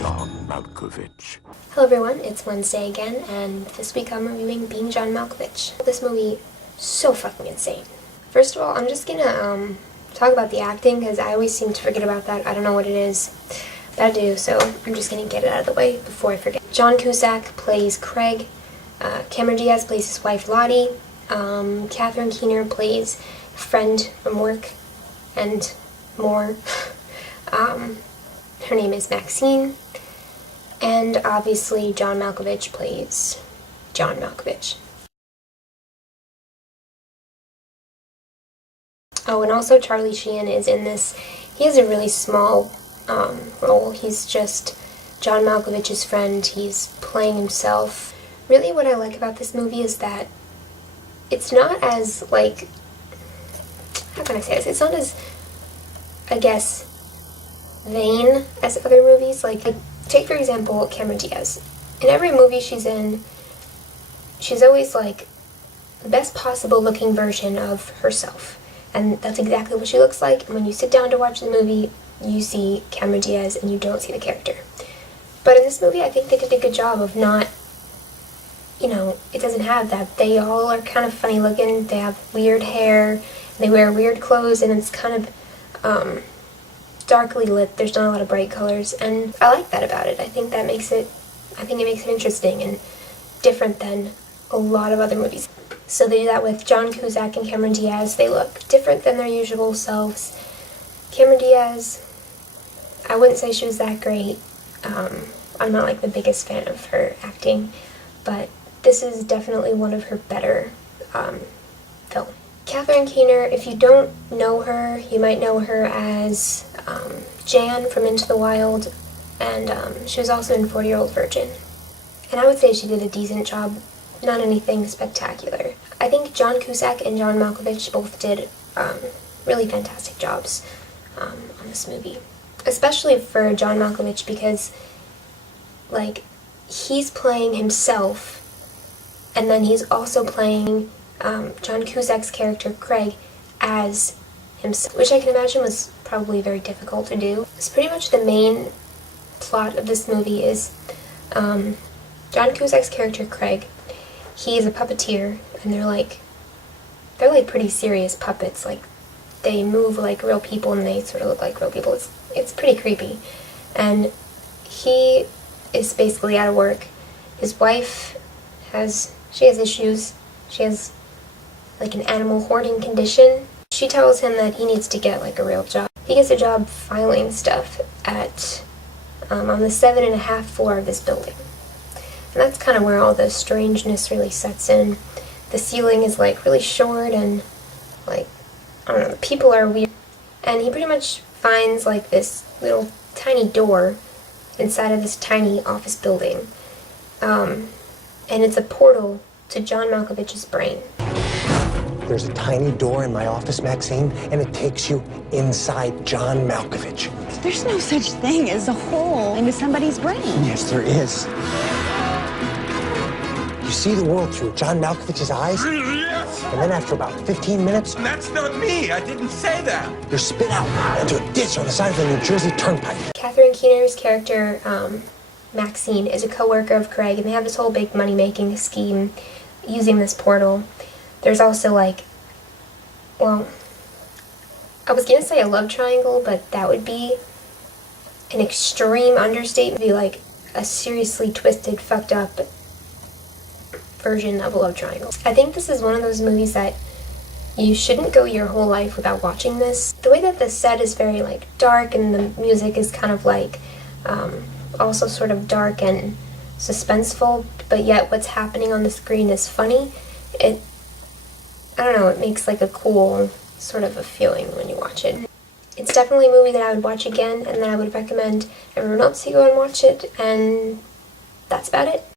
John Malkovich. Hello everyone, it's Wednesday again, and this week I'm reviewing Being John Malkovich. This movie, so fucking insane. First of all, I'm just gonna talk about the acting, because I always seem to forget about that. I don't know what it is, but I do, so I'm just gonna get it out of the way before I forget. John Cusack plays Craig, Cameron Diaz plays his wife Lottie, Catherine Keener plays a friend from work, and more. Her name is Maxine. And obviously John Malkovich plays John Malkovich. Oh, and also Charlie Sheen is in this. He has a really small role. He's just John Malkovich's friend. He's playing himself. Really what I like about this movie is that it's not as, like, how can I say this? It's not as, I guess, vain as other movies. Like take for example Cameron Diaz. In every movie she's in, she's always like the best possible looking version of herself, and that's exactly what she looks like. And when you sit down to watch the movie, you see Cameron Diaz and you don't see the character. But in this movie I think they did a good job of not, you know, it doesn't have that. They all are kind of funny looking, they have weird hair, and they wear weird clothes, and it's kind of darkly lit. There's not a lot of bright colors, and I like that about it. I think it makes it interesting and different than a lot of other movies. So they do that with John Cusack and Cameron Diaz. They look different than their usual selves. Cameron Diaz, I wouldn't say she was that great. I'm not like the biggest fan of her acting, but this is definitely one of her better films. Catherine Keener, if you don't know her, you might know her as Jan from Into the Wild, and she was also in 40-Year-Old Virgin. And I would say she did a decent job, not anything spectacular. I think John Cusack and John Malkovich both did really fantastic jobs on this movie. Especially for John Malkovich, because, like, he's playing himself, and then he's also playing John Cusack's character, Craig, as himself, which I can imagine was probably very difficult to do. It's pretty much the main plot of this movie is John Cusack's character, Craig. He is a puppeteer, and they're like pretty serious puppets. Like, they move like real people, and they sort of look like real people. It's pretty creepy. And he is basically out of work. His wife has issues. She has like an animal hoarding condition. She tells him that he needs to get like a real job. He gets a job filing stuff at on the 7.5 floor of this building. And that's kind of where all the strangeness really sets in. The ceiling is like really short, and like, I don't know, the people are weird. And he pretty much finds like this little tiny door inside of this tiny office building. And it's a portal to John Malkovich's brain. There's a tiny door in my office, Maxine, and it takes you inside John Malkovich. There's no such thing as a hole into somebody's brain. Yes, there is. You see the world through John Malkovich's eyes, Yes! and then after about 15 minutes, That's not me! I didn't say that! you're spit out into a ditch on the side of the New Jersey Turnpike. Catherine Keener's character, Maxine, is a co-worker of Craig, and they have this whole big money-making scheme using this portal. There's also, like, well, I was gonna say a love triangle, but that would be an extreme understatement. It would be like a seriously twisted, fucked up version of a love triangle. I think this is one of those movies that you shouldn't go your whole life without watching this. The way that the set is very, like, dark, and the music is kind of, like, also sort of dark and suspenseful, but yet what's happening on the screen is funny. I don't know, it makes like a cool sort of a feeling when you watch it. It's definitely a movie that I would watch again, and that I would recommend everyone else to go and watch it, and that's about it.